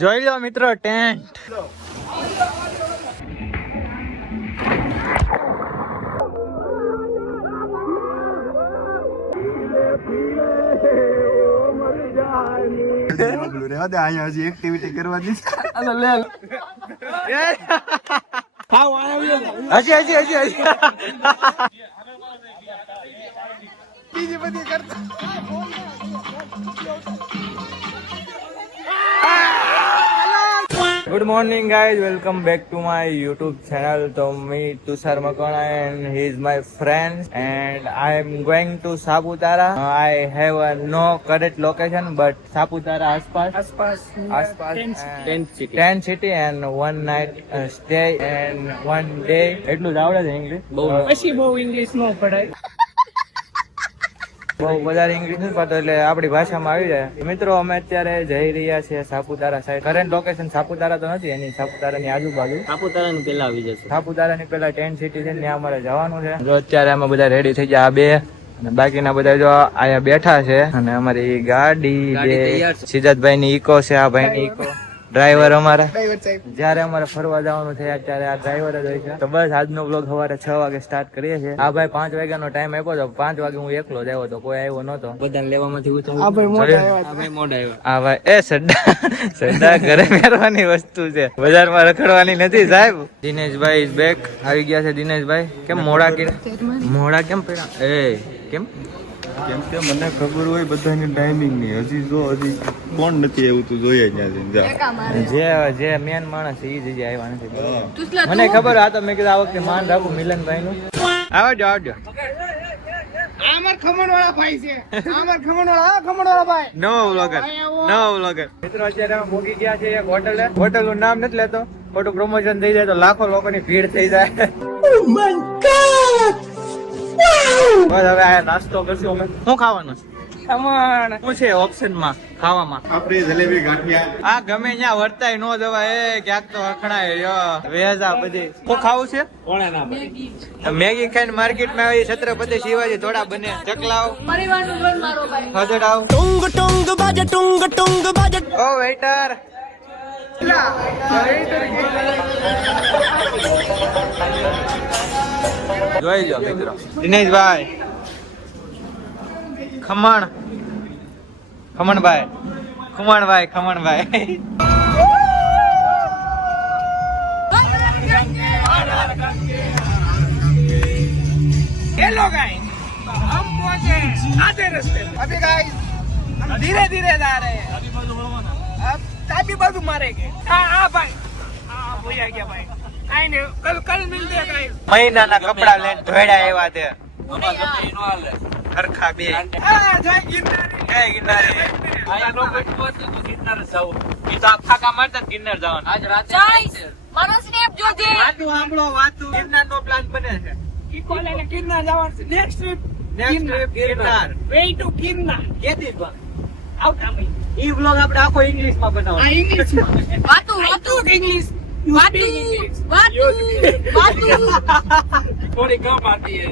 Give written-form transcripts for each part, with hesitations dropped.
જોઈ લો મિત્રો tent. Activity કરવાની હજી બીજી બધી કરતા. Good morning guys, welcome back to my YouTube channel. So me Tushar Makana and he is my friend and I am going to Saputara. I have a no correct location but Saputara aspas tent city and one night stay and one day. એટલું જ આવડે છે English. પછી બહુ English નો પડાય. બહુ વધારે English નથી પડતો એટલે આપણી ભાષામાં આવી જાય. મિત્રો અમે અત્યારે જઈ રહ્યા છીએ Saputara side. Current location Saputara તો નથી, એની સાપુતારાની આજુબાજુ. સાપુતારાની પેલા આવી જશે. સાપુતારાની પેલા ટેન્ટ સિટી છે, ત્યાં અમારે જવાનું છે. જો અત્યારે અમે બધા રેડી થઈ ગયા, આ બે અને બાકીના બધા જો અહીંયા બેઠા છે. અને અમારી ગાડી સિદ્ધાર્થભાઈ ની ઈકો છે, આ ભાઈ ની ઈકો. ડ્રાઈવર અમારા જયારે અમારે ફરવા જવાનું છે ત્યારે આ ડ્રાઈવર જ હોય છે. તો બસ આજનો બ્લોગ સવારે 6 વાગે સ્ટાર્ટ કરીએ છીએ. આ ભાઈ 5 વાગ્યાનો ટાઈમ આપ્યો તો 5 વાગે હું એકલો જ આવ્યો તો કોઈ આવ્યો નતો. બધાને લેવામાંથી આ ભાઈ એ સડ્ડા ઘરે પહેરવાની વસ્તુ છે, બજારમાં રખડવાની નથી સાહેબ. દિનેશભાઈ ઇઝ બેક, આવી ગયા છે દિનેશભાઈ. કેમ મોડા કેમ પડ્યા? એ કેમ કે મને ખબર હોય બધાની ટાઈમિંગ ની. હજી કોણ નથી એવું તું જોઈએ જે મેન માણસ એ જ આવ્યા નથી. મને ખબર, આ તો મેં કીધું આ વખતે માન રાખું મિલનભાઈ નું. આવજો મિત્રો અત્યારે અમે મૂકી ગયા છે એક હોટલ નું નામ નથી લેતો, ખોટું પ્રમોશન થઈ જાય તો લાખો લોકોની ભીડ થઈ જાય. બસ હવે આ નાસ્તો કરશું અમે. શું ખાવાનું છે? શું છે ઓપ્શન માં ખાવામાં? આપણી જલેબી ગાંઠિયા. આ ગમે ત્યાં વર્તાય નો જવાય, ક્યાંક તો અખણાય વેજા બધી. શું ખાવું છે? મેગી ખાઈને માર્કેટ માં આવી. છત્રપતિ શિવાજી થોડા બને ચકલાવ ઓ વેઇટર. જોઈ લો મિત્રો, દિનેશભાઈ ખમણભાઈ हेलो गाइस, हम पहुंचे आधे रास्ते में. अभी गाइस हम धीरे धीरे जा रहे हैं. अब चाबी बाजू मारेंगे. हाँ भाई, हाँ वही आ गया भाई. आई नहीं, कल मिलते हैं गाइस. મહિનાના કપડા લઈને ધોળ્યા એવા તે હરખા બે. जय गिरनारी. વાતું ગિરનાર નો પ્લાન બને છે. गिरनार જવાનું છે. Next trip Girnar. Way to Girnar. કેદી આવતા ભાઈ. ઈ વ્લોગ આપણે આખો ઇંગ્લિશ માં બનાવવાનો. આ ઇંગ્લિશ વાતું ઇંગ્લિશ. थोड़ी कम आती है.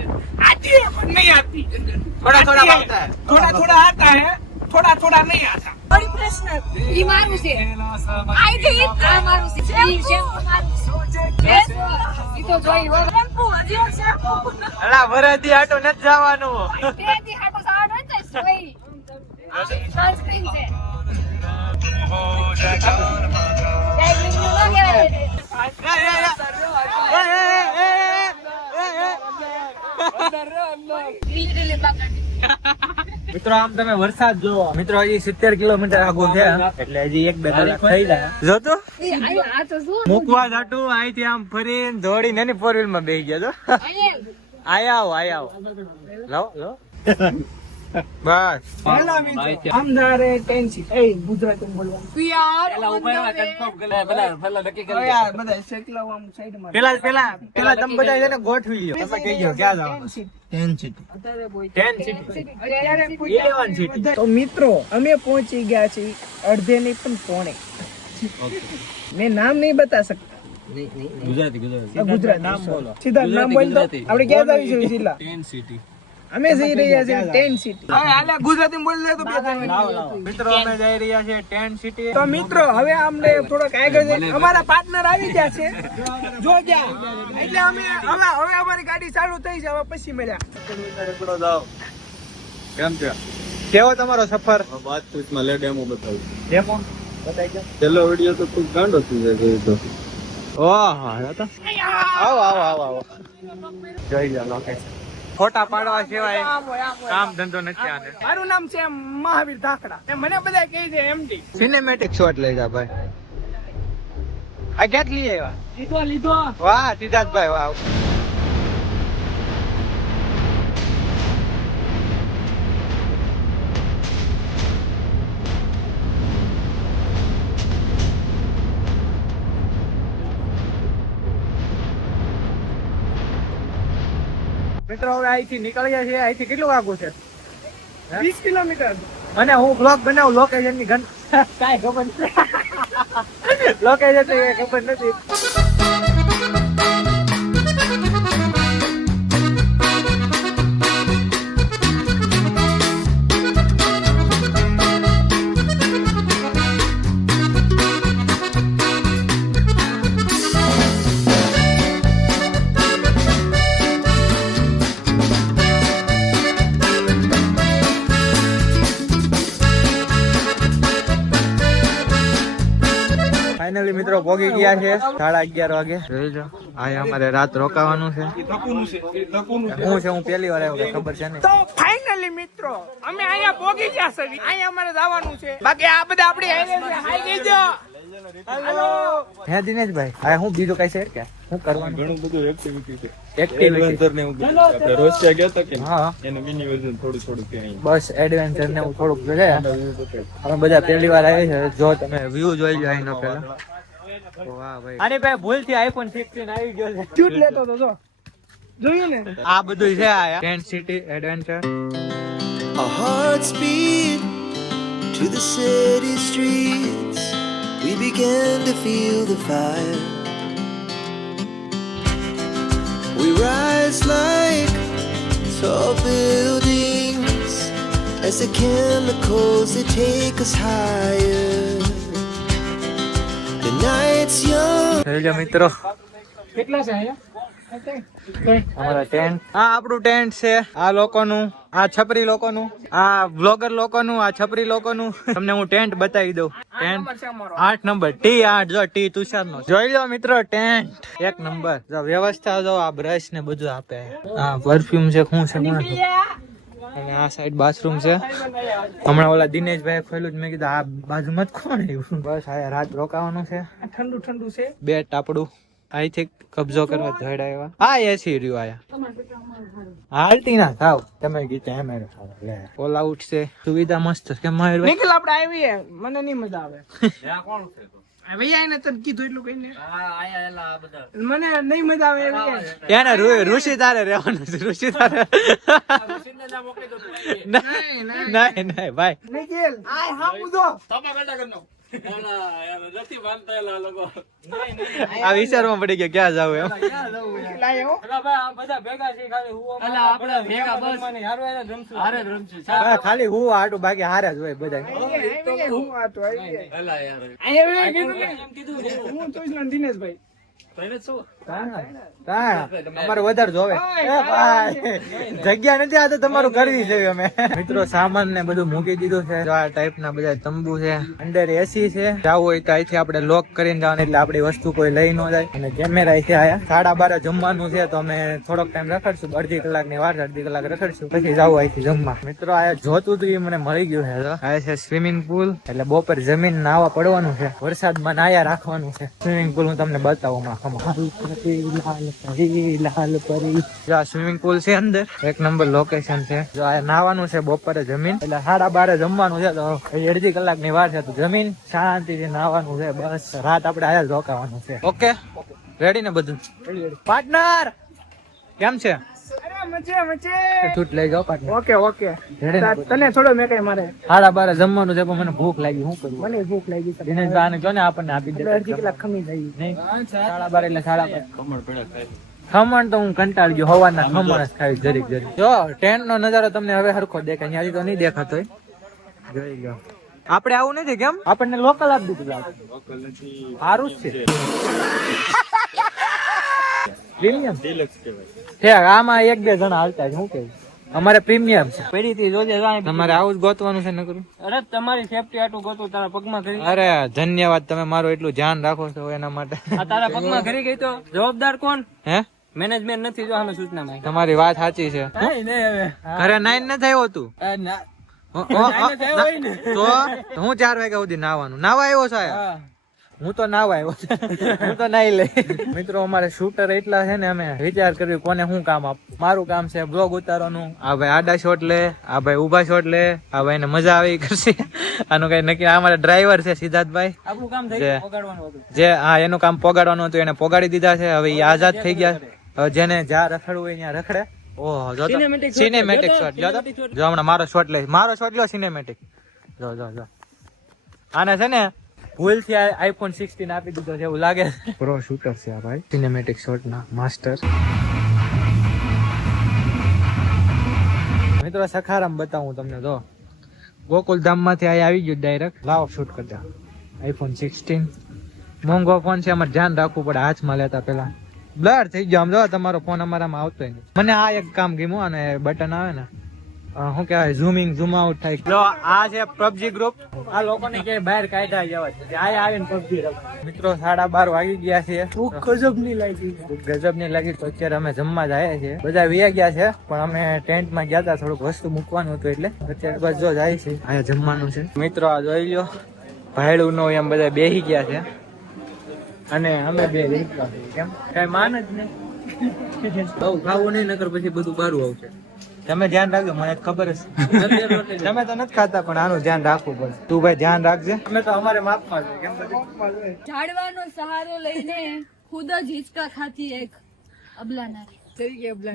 आती है पर नहीं आती. थोड़ा आता है. थोड़ा आता है, थोड़ा नहीं आता. बड़ी प्रश्न ये मारू से आई थी आ मारू से शैम्पू मारू ये तो જોઈ હો શેમ્પુ હજી એક શેમ્પુ અલા વરદી આટો નથી જવાનું. બે દી હાટો સાડ હોય તો સોઈ સનસ્ક્રીન છે ડાઇવિંગ નું મિત્રો આમ તમે વરસાદ જોવો. મિત્રો હજી 70 કિલોમીટર આગળ છે એટલે હજી 1-2 કલાક થઈ જાય. જો તો આ તો શું મૂકવા જાટું અહીંથી આમ ફરીને દોડીને એની 4 વ્હીલ માં બેસી ગયા. તો આયા આવો લો બસ. हम जा रहे हैं टेंशन. ए गुजराती में बोलवा. યાર पहला नक्की कर यार બધા સેકલા આમ સાઈડ માં. પેલા તમે બધા છે ને ગોઠવી લ્યો. તમે કહી દો ક્યાં જવાનું? Ten city. તો મિત્રો અમે પહોંચી ગયા છીએ અડધે નહીં પણ પોણે. मैं नाम नहीं बता सकता. ગુજરાતી ગુજરાતી નામ બોલો. સીધા નામ બોલ દો. આપણે ક્યાં જઈએ છીએ સીધા? Ten city. અમે જઈ રહ્યા છીએ ટેન્ટ સિટી. હવે હાલે ગુજરાતીમાં બોલી લે તો બે ત્રણ મિનિટ. મિત્રો અમે જઈ રહ્યા છીએ ટેન્ટ સિટી. તો મિત્રો હવે અમને થોડોક આગળ જઈને અમારા પાર્ટનર આવી ગયા છે જો ગયા એટલે અમે હવે અમારી ગાડી ચાલુ થઈ છે. હવે પછી મળ્યા. કેમ છે કેવો તમારો સફર? વાતચીતમાં લે ડેમો બતાવું. ડેમો બતાઈ ગયો. છેલ્લો વિડીયો તો ખૂબ ગાંડો થઈ જાય તો ઓહ આવો જોઈ લો લોકેશન. ફોટા પાડવા સિવાય કામ ધંધો નથી આને. મારું નામ છે મહાવીર ધાકડા. મને બધા કહે છે એમડી. સિનેમેટિક શોટ લઈ જા ભાઈ. આ કેટલી આવ્યા? લીધો વાહ સિદ્ધાર્થભાઈ વાહ. મિત્રો હવે અહીંથી નીકળ્યા છીએ. અહીંથી કેટલું વાગું છે? 20 કિલોમીટર. અને હું બ્લોગ બનાવું લોકેશન ની કાંઈ ખબર નથી. લોકેશન તો એ ખબર નથી. ફાઇનલી મિત્રો પહોંચી ગયા છે 11:30 વાગે. જોઈ લો આ અમારે રાત રોકાવાનું છે. હું છે હું પહેલી વાર આવ્યો ખબર છે ને. તો ફાઇનલી મિત્રો અમે અહીંયા પહોંચી ગયા છે. અહીંયા અમારે જવાનું છે. બાકી આ બધા આપણી હાઈવે છે. હાઈ ગઈજો. હેલો હે દિનેશભાઈ આ હું બીજું કઈ છે કે હું કરવાનું? ઘણું બધું એક્ટિવિટી છે. એક્ટિવિટી એડવેન્ચર ને એવું બધું. આપણે રોજ ત્યાં ગયા હતા કે હા એનું મિની વર્ઝન થોડું ત્યાં બસ એડવેન્ચર ને એવું થોડુંક છે. અમે બધા પહેલી વાર આવી છે. જો તમે વ્યૂ જોઈ લો અહીંનો પેલા. વાહ ભાઈ આની ભાઈ ભૂલથી આઈફોન 16 આવી ગયો છે. શૂટ લેતો તો જો જોયું ને. આ બધું છે આ tent city adventure. Our hearts beat to the city streets. We began to feel the fire. We rise like tall buildings as the chemicals they take us higher. The night's young. જોઈ લો મિત્રો કેટલા છે અહીંયા? અમારા tent. આ આપણું tent છે. આ લોકોનું, આ છપરી લોકોનું, આ વ્લોગર લોકોનું, આ છપરી લોકોનું. તમને હું ટેન્ટ બતાવી દઉં. ટેન્ટ 8 નંબર T8 જો T તુષાર નો. જોઈ લો મિત્રો ટેન્ટ 1 નંબર. જો વ્યવસ્થા જો આ બ્રશ ને બધું આપે. આ પરફ્યુમ છે શું છે અને આ સાઈડ બાથરૂમ છે. હમણાં ઓલા દિનેશભાઈ ખોલ્યું મેં કીધું આ બાજુમાં જ કોણ આવ્યું. બસ આ રાત રોકાવાનું છે. ઠંડુ ઠંડુ છે. બે ટાપડું અહીંથી કબજો કરવા ધડ આવ્યા. આ એસી રહ્યું આયા હાલતી ના થાવ તમે ગીતા એમ ઓલ આઉટ છે. સુવિધા મસ્ત છે. કેમ મયુર નિખિલ આપણે આવીએ. મને નહીં મજા આવે. ભૈયા એને તને કીધું એટલું કહીને. મને નહીં મજા આવે એવી. એને ઋષિ તારે રહેવાનું છે. ઋષિ તારે નહીં ભાઈ. નિખિલ આ હા પૂછો. આ વિચારમાં પડી ગયા ક્યાં જાવ એમ. લાયો ખાલી હું આટું બાકી હારે જ હોય બધા. હું આ તો આવી હું તો દિનેશભાઈ અમારે વધારે જોવે. જગ્યા નથી આ તો તમારું કરવી છે. અમે મિત્રો સામાન ને બધું મૂકી દીધું છે. આ ટાઈપ ના બધા તંબુ છે. અંદર એસી છે. જવું હોય તો અહીંથી આપણે લોક કરીને જવાનું એટલે આપણી વસ્તુ કોઈ લઈ ન જાય. અને કેમેરા છે આયા 12:30 જમવાનું છે તો અમે થોડોક ટાઈમ રખડશું. અડધી કલાકની વાર 1.5 કલાક રખડશું પછી જવું અહીંથી જમવા. મિત્રો આ જોતું હતું એ મને મળી ગયું છે. આ છે સ્વિમિંગ પુલ એટલે બપોર જમીન નાવા પડવાનું છે. વરસાદમાં નાયા રાખવાનું છે. સ્વિમિંગ પુલ હું તમને બતાવું. સ્વિમિંગ પુલ છે અંદર 1 નંબર લોકેશન છે. જો આ નાવાનું છે બપોરે જમીન એટલે 12:30 જમવાનું છે તો 1.5 કલાકની વાર છે તો જમીન શાંતિથી નાવાનું છે. બસ રાત આપણે આયા જ રોકાવાનું છે. ઓકે રેડી ને બધું? પાર્ટનર કેમ છે? અરે મચે મચે છૂટ લઈ જાઓ પાર્ટનર. ઓકે ઓકે તને થોડો મેં કઈ મારે 12:30 જમવાનું છે પણ મને ભૂખ લાગી. શું કરું? મને ભૂખ લાગી છે. દિનેશભાઈ જો ને આપણને આપી દે. 1.5 કલાક ખમી જાય નહીં 12:30 એટલે 12:30. કમળ પડ્યા થાય. ખમણ તો હું કંટાળી ગયો, હવાના ખમણ જ ખાવી જરીક જરીક. જો ટેન્ટ નો નજારો તમને હવે હરખો દેખાય, ત્યાંથી તો નહીં દેખાતો હોય. જોઈ લો, આપણે આવું નથી કેમ, આપણને લોકલ આપી દીધું, સારું જ છે. પ્રીમિયમ છે આમાં, એક બે જણા હાલતા છે. શું કેવું, અમારે પ્રીમિયમ છે. પેઢીથી જોજે, તમારે આવું જ ગોતવાનું છે નકરું. અરે તમારી સેફટી આટલું ગોતું તારા પગમાં કરી. અરે ધન્યવાદ, તમે મારું એટલું ધ્યાન રાખો છો એના માટે. તારા પગમાં કરી ગઈ તો જવાબદાર કોણ? હે, મેનેજમેન્ટ નથી. જો અમે સૂચના તમારી વાત સાચી છે. ઘરે નાઈન ન થયો તું તો હું 4 વાગ્યા સુધી નાવાનું નાવા આવ્યો સાહેબ. હું તો નાવા આવ્યો, હું તો નાઈ લે. મિત્રો અમારે શૂટર એટલા છે ને, અમે વિચાર કર્યું કોને શું કામ આપ. મારું કામ છે બ્લોગ ઉતારવાનું. આ ભાઈ આડા શોટ લે, આ ભાઈ ઉભા શોટ લે, આ ભાઈ ને મજા આવી કરશે. આનું કઈ નક્કી. અમારા ડ્રાઈવર છે સિદ્ધાર્થભાઈ, આપણું કામ જે હા એનું કામ પોગાડવાનું હતું એને પોગાડી દીધા છે. હવે એ આઝાદ થઈ ગયા. હવે જેને જ્યાં રખડવું હોય ત્યાં રખડે. ઓહો, જો સિનેમેટિક શોટ લ્યો તો. જો હમણાં મારો શોટ લે, મારો શોટ લ્યો સિનેમેટિક. જો જો જો આને છે ને ભૂલથી આઈફોન 16 આપી દીધો છે એવું લાગે. પ્રો શૂટર છે આ ભાઈ, સિનેમેટિક શોટ ના માસ્ટર. મિત્રો સખારામ બતાવું તમને. જો ગોકુલધામ માંથી આવી ગયું ડાયરેક્ટ. લાવો શૂટ કરતા. આઈફોન 16 મોંઘો ફોન છે, અમારે ધ્યાન રાખવું પડે હાથમાં લેતા પેલા. બ્લર થઈ ગયો આમ. જો તમારો ફોન અમારામાં આવતો નહીં. મને આ એક કામ ગમ્યું, અને બટન આવે ને શું કહેવાય, ઝૂમિંગ ઝૂમ આઉટ થાય. જો આ છે PUBG ગ્રુપ. આ લોકોને કે બહાર કાઢ્યા જવા છે, આ આવીને PUBG રમે. મિત્રો 12:30 વાગી ગયા છે. ગજબ ની લાગી. તો અત્યારે અમે જમવા જાય છે. બધા વ્યા ગયા છે, પણ અમે ટેન્ટ માં ગયા હતા, થોડુંક વસ્તુ મૂકવાનું હતું એટલે અત્યારે બસ જો જાય છે. અહીંયા જમવાનું છે. મિત્રો આ જોઈ લો, ભાઈડું નો એમ બધા બેસી ગયા છે, અને અમે બે રીતના કેમ કઈ માન જ નહીં. બહુ ખાવું નહીં, નકર પછી બધું બારું આવશે. તમે ધ્યાન રાખજો, મને ખબર છે તમે તો નથી ખાતા, પણ આનું ધ્યાન રાખવું પડે. તું ભાઈ ધ્યાન રાખજે. અમે તો અમારે માપમાં છે કેમ બધું. ઝાડવાનો સહારો લઈને ખુદ જ હિંચકા ખાતી એક અબલા નારી.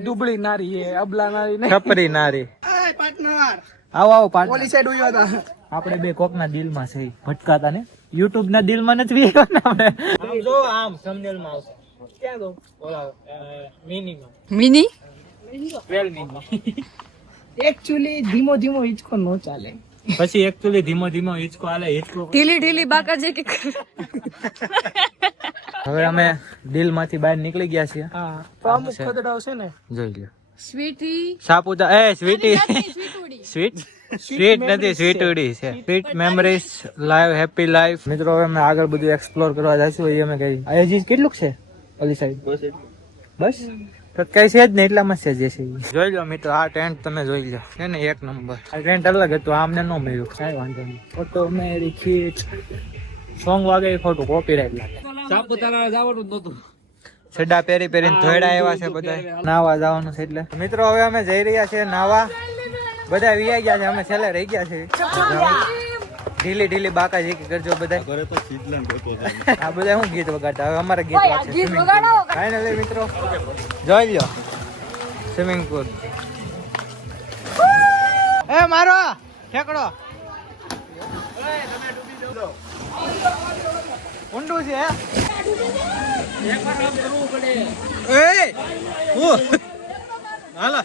દુબળી નારી એ અબલા નારી ને છપરી નારી. આવો આવો પાર્ટનર. ઓલી સાઈડ ઉયો હતા. આપણે બે કોકના દિલમાં છે, ભટકાતા ને. યુટ્યુબ ના દિલમાં નથી આપણે. આમ જો આમ થંબનેલ માં આવશે. ક્યાં ગો ઓલા મિની એકચ્યુઅલી ધીમો ધીમો હિંચકો નો ચાલે. પછી એકચ્યુઅલી ધીમો ધીમો હિંચકો હાલે. હિંચકો ઢીલી ઢીલી બાકા જે કે હવે અમે દિલ માંથી બહાર નીકળી ગયા છીએ. હા, તો અમુક ખદડાવ છે ને, જોઈ લ્યો. સ્વીટી સાપુતા એ સ્વીટી સ્વીટ નથી, સ્વીટુડી છે. Sweet memories live happy life. મિત્રો હવે અમે આગળ બધું એક્સપ્લોર કરવા જઈશું. એ અમે કઈ હજી કેટલું છે ઓલી સાઈડ? બસ તો કઈ છે જ નહીં, એટલામાં છે જે છે. જોઈ લો મિત્રો, આ ટેન્ટ તમે જોઈ લો છે ને, એક નંબર. આ ટેન્ટ અલગ હતું, આમને ન મળ્યું. કઈ વાંધો નહીં. ફોટો મેરી ખીચ સોંગ વાગે ખોટું કોપીરાઈટ લાગે. સાપુતારા જવાનું જ નતું. સડા પહેરી પહેરીને ધોયડા એવા છે બધા. નાવા જવાનું છે એટલે મિત્રો હવે અમે જઈ રહ્યા છીએ નાવા. બધા વીઆઈ ગયા છે, અમે છેલ્લે રહી ગયા છે. ઢીલી ઢીલી બાકા જે કરજો બધા. આ બધા શું ગીત વગાડતા? હવે અમારે ગીત વાગશે. ફાઇનલી મિત્રો જોઈ લો સ્વિમિંગ પુલ. એ મારો ઠેકડો ઊંડું છે. હાલો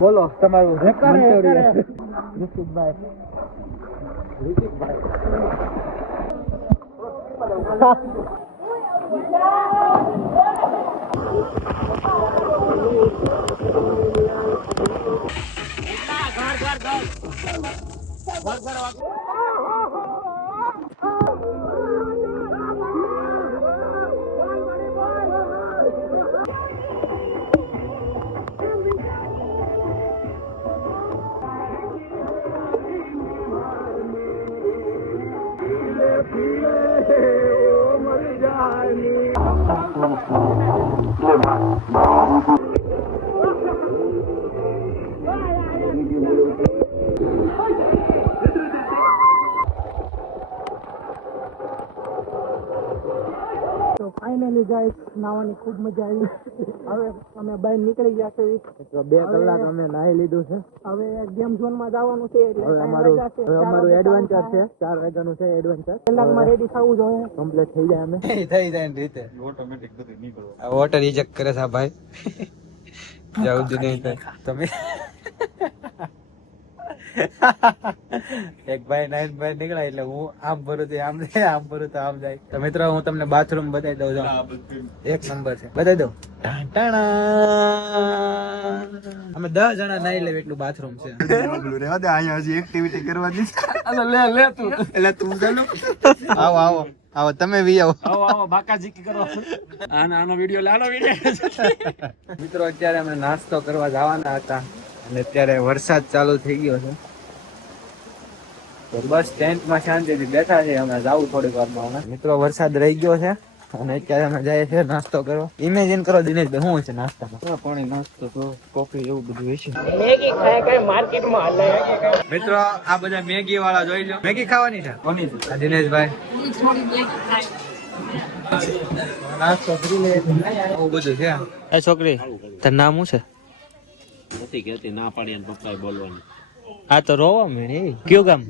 બોલો તમારું મંતવ્ય. ઋષિકભાઈ તો ફાઇનલી ગાઈસ નાવાની ખૂબ મજા આવી. હવે અમે બહાર નીકળી ગયા છે. 2 કલાક અમે નાહી લીધું છે. હવે ગેમ ઝોન માં જવાનું છે એટલે હવે અમારું એડવેન્ચર છે. 4 વાગ્યાનું છે એડવેન્ચર. કલાકમાં રેડી થવું જોઈએ. કમ્પ્લીટ થઈ જાય અમે થઈ જાય ને રીતે ઓટોમેટિક બધું નીકળો. આ વોટર રિજેક્ટ કરે છે આ ભાઈ. જાવું જ નહીં થાય તમે. એક ભાઈ નાઈન ભાઈ નીકળ્યા એટલે હું આમ ભરું તો આમ જાય, આમ ભરું તો આમ જાય. તો મિત્રો હું તમને બાથરૂમ બતાવી દઉં છું. એક નંબર છે, બતાવી દઉં. અમે 10 જણા નાઈ લેવ એટલું બાથરૂમ છે. રહેવા દે, અહીંયા હજી એક્ટિવિટી કરવાની છે. લે તું એટલે તું ચાલો. આવો આવો આવો તમે વી આવો. મિત્રો અત્યારે અમે નાસ્તો કરવા જવાના હતા અને અત્યારે વરસાદ ચાલુ થઈ ગયો છે. તો બસ ટેન્ટમાં શાંતિથી બેઠા છે. અમે જાવું થોડીક વારમાં. મિત્રો વરસાદ રહી ગયો છે અને અત્યારે અમે જઈએ છીએ નાસ્તો કરવા. ઇમેજિન કરો દિનેશભાઈ શું છે નાસ્તામાં? પાણી નાસ્તો તો કોફી એવું બધું હશે. મેગી ખાય કઈ માર્કેટમાં હલાય. મિત્રો આ બધા મેગી વાળા જોઈ લો. મેગી ખાવાની છે કોની છે? આ દિનેશભાઈ થોડી બ્રેક થાય. નાસ્તો કરી લે. આવું બધું છે. એ છોકરી તાર નામ શું છે? નથી કહેતી, ના પાડી અને પપ્પાએ બોલવાનું. આ તો રોવા મેં. કયું ગામ?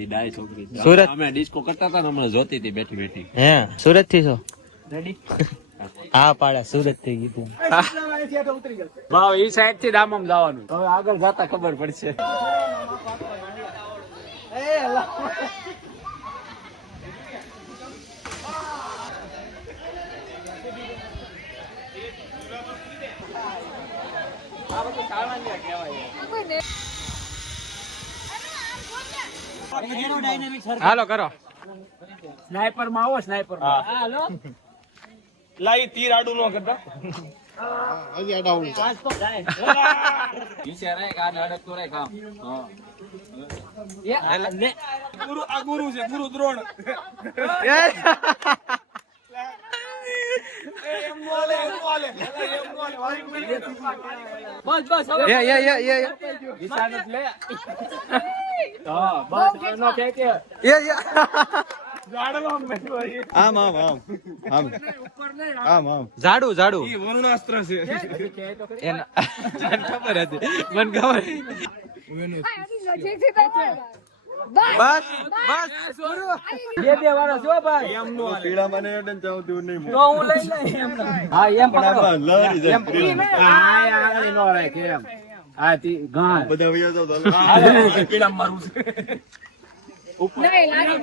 એ ડાય છોકરી. સુરત. અમે ડિસ્કો કરતા હતા ને હમણાં જોતી હતી બેઠી બેઠી. હે સુરત થી છો? હા પાડા સુરત થી કીધું. ભાવ ઈ સાઈડ થી દામમ જવાનું. હવે આગળ જતા ખબર પડશે. હાલો કરો. સ્નાઈપર માં આવો, સ્નાઈપર માં. હાલો. લાઈ તીર આડું નો કરતા. ગુરુ છે, ગુરુ દ્રોણ. આમ આમ આમ આમ આમ આમ ઝાડુ ઝાડુ વરુણાસ્ત્ર છે. એના ખબર હતી મને ખબર. નજીકથી તો જોઈ. બસ બસ બે વાળો છો ભાઈ. પીળા મને એડન ચાવ તેવું નહીં તો હું લઈ લઈ એમ. હા એમ પણ પકડો. આમાં લરી જાય પીળા. હા આગળ નો રાખે એમ. હા તી ગાં. બધા વયા જાવ તો પીડા મારું છે. નહીં લાગે.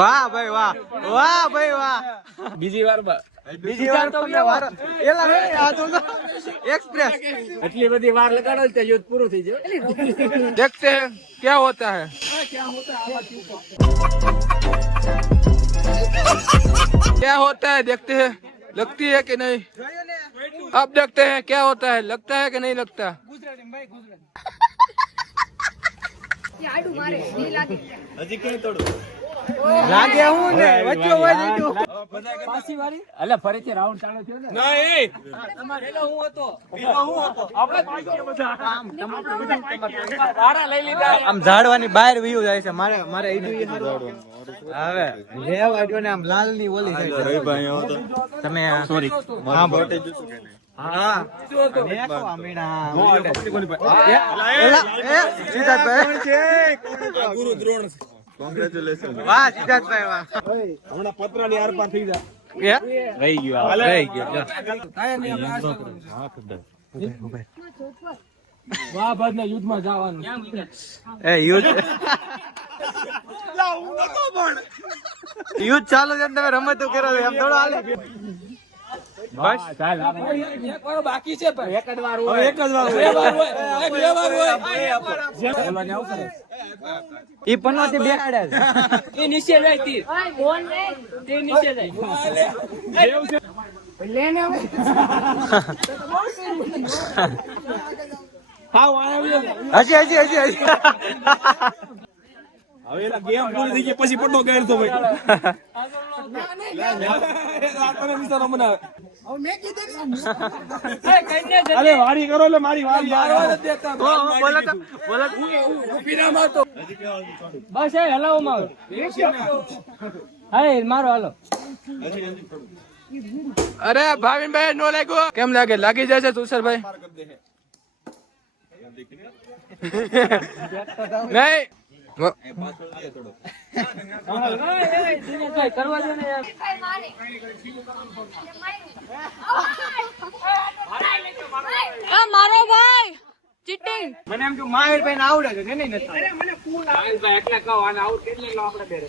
વાહ ભાઈ વાહ, વાહ ભાઈ વાહ. બીજી વાર બીજી વાર તો વારો એલા રે આ તો એક્સપ્રેસ. એટલી બધી વાર લગાડો તો યુદ્ધ પૂરું થઈ જાય. देखते हैं क्या होता है. क्या होता है देखते हैं. लगती है कि नहीं? अब देखते हैं क्या होता है. लगता है कि नहीं लगता? એ આડું મારે નહીં લાગે. હજી ક્યાંય તોડું લાગે હું ને વચ્ચે હોય દીધું. પાછી વાળી એટલે ફરીથી રાઉન્ડ ચાલુ થયો ને. નહીં પેલો હું હતો. આમ ઝાડવાની બહાર વ્યૂ જાય છે. મારે મારે ઈડું હવે જે વાડ્યો ને આમ લાલ ની ઓલી થાય છે. રવિભાઈ આવો તો તમે સોરી હા બોટે જોશું કે નહીં? હા મેકો આમીના એલા એ સિદ્ધાર્થભાઈ ગુરુ દ્રોણ છે. કોંગ્રેચ્યુલેશન. વાહ સિદ્ધાર્થભાઈ વાહ. હમણાં પતરાની આરપાર થઈ જાય. રહી ગયો રહી ગયો. વાહ બાદ યુદ્ધમાં જવાનું. એ યુદ્ધ યુદ્ધ ચાલુ છે ને તમે રમતો કરો છો એમ થોડો હાલે. બસ ચાલ એક વાર બાકી છે પણ એક જ વાર હોય. એક જ વાર હોય. બે વાર હોય. બે વાર હોય. બોલવાની આવું કરે. ઈ પનોતી બેહાડે છે. એ નીચે જાય તીર. ઓય બોલ ને. તે નીચે જાય. લેને આવો. હા આવ્યો. હજી હજી હજી હજી હવે એલા ગેમ પૂરી થઈ ગઈ પછી પટો ગાયર તો ભાઈ અરે વારી કરો એટલે મારી વારી મારવા નથી દેતા ઊભી ના મારતો બસ એ હલાવો માં હાય મારો હાલો અરે ભાવિનભાઈ નો લાગ્યો કેમ લાગે લાગી જશે તુષારભાઈ નહીં કરવા દે ને યાર મારો ભાઈ ચીટિંગ મને એમ કે માહિરભાઈ ને આવડે છે કે નહીં નથી અરે મને ફૂલ આવે ભાઈ એટલે કહો આને આઉટ કેટલી લો આપણે બેરે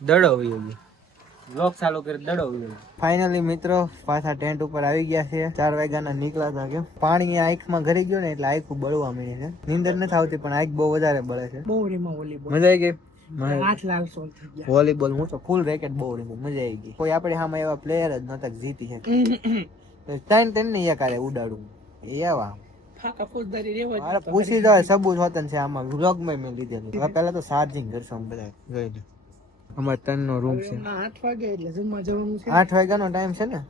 દડો વ્લોગ ચાલુ કરી દડો ફાઇનલી મિત્રો પાછા ટેન્ટ ઉપર આવી ગયા છે 4 વાગ્યાના નીકળ્યા હતા કે પાણી આંખમાં ઘરી ગયું ને એટલે આંખ બળવા મળી છે નીંદર નથી આવતી પણ આંખ બહુ વધારે બળે છે મજા આવી ગઈ વોલીબોલ હું તો ફૂલ રેકેટ બહુ રમી મજા આવી ગઈ કોઈ આપણે સામે એવા પ્લેયર જ નતા જીતી શકે ત્રણ ને એકારે ઉડાડું એવા પૂછી દો સબૂત હોતન છે આમાં વ્લોગ માં મેં લીધેલું પેલા તો ચાર્જિંગ કરશું બધા જોઈ અમારે 3 નો રૂમ છે 8 વાગે એટલે જમવા જવાનું છે 8 વાગ્યાનો ટાઈમ છે ને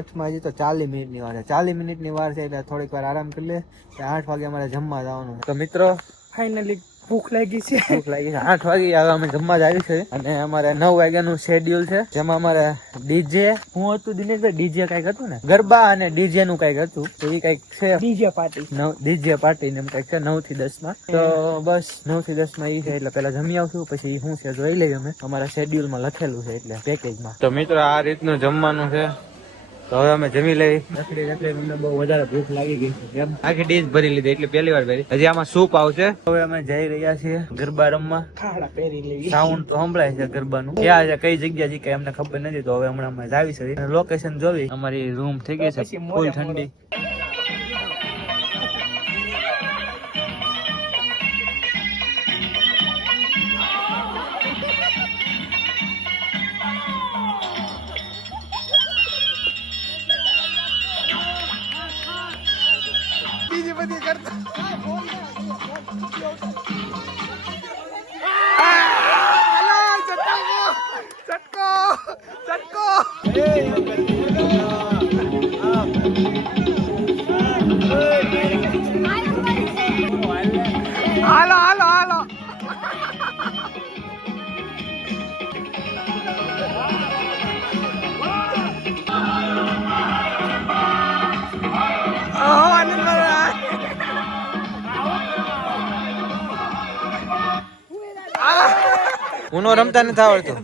8 માં હજી તો 40 મિનિટની વાર છે 40 મિનિટની વાર છે એટલે થોડીક વાર આરામ કરી લે 8 વાગે અમારે જમવા જવાનું તો મિત્રો ફાઇનલી ભૂખ લાગી છે 8 વાગે હવે અમે જમવા જ આવી છે અને અમારે 9 વાગ્યાનું શેડ્યુલ છે જેમાં અમારે ડીજે હું હતું દિનેશભાઈ ડીજે કઈક હતું ને ગરબા અને ડીજે નું કઈક હતું તો એ કઈક છે ડીજે પાર્ટી ને એમ કઈક છે 9 થી 10 માં તો બસ 9 થી 10 માં એ છે એટલે પેલા જમી આવશું પછી શું છે જોઈ લઈએ અમે અમારા શેડ્યુલ માં લખેલું છે એટલે પેકેજમાં તો મિત્રો આ રીતનું જમવાનું છે તો હવે અમે જમી લઈ રખડી મને બહુ વધારે ભૂખ લાગી ગઈ એમ આખી ડીશ ભરી લીધી એટલે પહેલી વાર ભરી હજી આમાં સૂપ આવશે હવે અમે જઈ રહ્યા છીએ ગરબા રમવા ખાડા પહેરી લઈ સાઉન્ડ તો સંભળાય છે ગરબાનું ક્યાં છે કઈ જગ્યા છે કઈ અમને ખબર નથી તો હવે હમણાં અમે જાવી છે લોકેશન જોવી અમારી રૂમ થઈ ગઈ છે ફૂલ ઠંડી હાલો હાલો હાલો ઉનો રમતા નથી આવડતું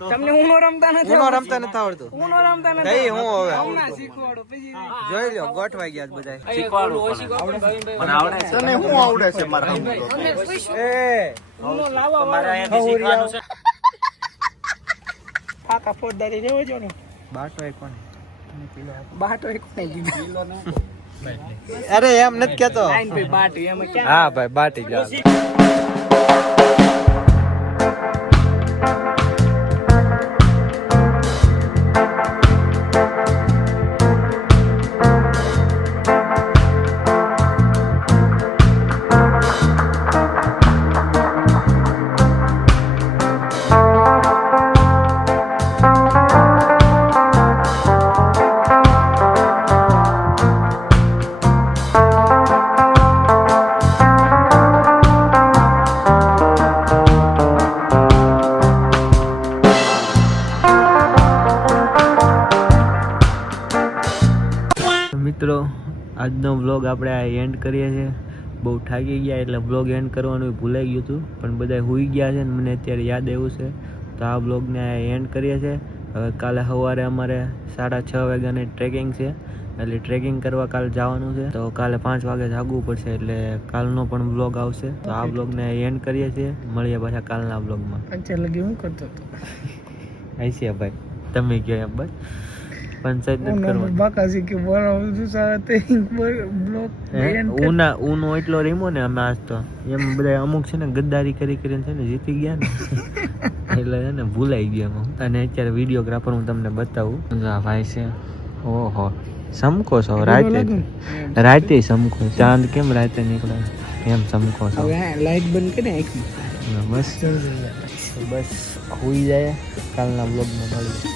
તમને ઉનો રમતા નથી આવડતું ઉનો રમતા નથી નહીં હું હવે હમણાં શીખવાડો પછી જોઈ લો ગોઠવાઈ ગયા બધા તને શું આવડે છે મારા ઉનો લાવવા મારે શીખવાનું છે ફાકા ફોડદારી રેવો જો ને બાટો એક કોણ બાટો એક નહીં કિલો ને અરે એમ નથી કેતો લાઈન પે બાટી એમ ક્યાં હા ભાઈ બાટી જાવ મિત્રો આજનો વ્લોગ આપણે આ એન્ડ કરીએ છીએ બહુ થાકી ગયા એટલે વ્લોગ એન્ડ કરવાનું ભૂલાઈ ગયું હતું પણ બધા સૂઈ ગયા છે ને મને અત્યારે યાદ આવ્યું છે તો આ વ્લોગને એન્ડ કરીએ છીએ હવે કાલે સવારે અમારે 6:30 વાગ્યાની ટ્રેકિંગ છે એટલે ટ્રેકિંગ કરવા કાલે જવાનું છે તો કાલે 5 વાગે જાગવું પડશે એટલે કાલનો પણ વ્લોગ આવશે તો આ વ્લોગને એન્ડ કરીએ છીએ મળીએ પાછા કાલના વ્લોગમાં અત્યારે લગી હું કરતો હતો આઈસી ભાઈ તમે કહો એમ બસ પંચાયત નથી કરવાની બાકાજી કે બોલો તે બ્લોક ઊનો એટલો રીમો ને અમે આજ તો એમ બધા અમુક છે ને ગદ્દારી કરીને છે ને જીતી ગયા ને એટલે છે ને ભૂલાઈ ગયા એમાં. અને અત્યારે વિડીયોગ્રાફર હું તમને બતાવું. જો આ ભાઈ છે, ઓહો સમકો છો રાતે સમકો. ચાંદ કેમ રાતે નીકળે એમ સમકો છો. લાઈટ બંધ કરી બસ બસ હોઈ જાય. કાલના બ્લોગમાં મળીએ.